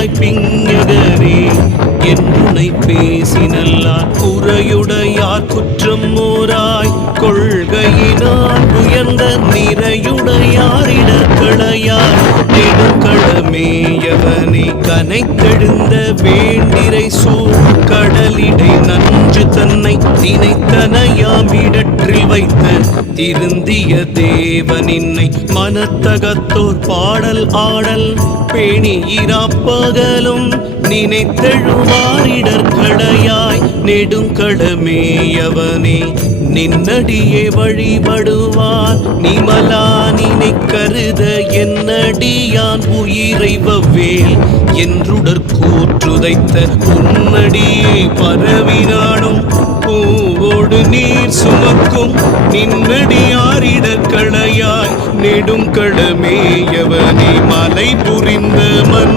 பிள்ளையாய் பிங்ககரே என்னை பேசினல்லார் உரையுடையார் குற்றம் மோராய் கொள்கையினால் உயர்ந்த நிறையுடையார் நிறையுடையாரிடக்களையார் நெடுங்கடமேயவனே கனைத்தெழுந்த வேண்டிரை சூழ் கடலிடை நன் என்று தன்னை தினைத்தனையாமிடற்றில் வைத்த திருந்திய தேவனின்னை மனத்தகத்தோர் பாடல் ஆடல் பேணி இராப்பகலும் நினைத்தெழுவாரிடற்கடையாய் நெடுங்கடமேயவனே நின்னடியே வழிபடுவார் நிமலா நினை கருத என்னடியான் உயிரை வவ்வேல் என்றுடற் கூற்றுதைத்த உன்னடியே பரவினாள் பூவோடு நீர் சுமக்கும் நின்னடியாரிடக்களையாய் நெடுங்கடமேயவனே மலை புரிந்த மன்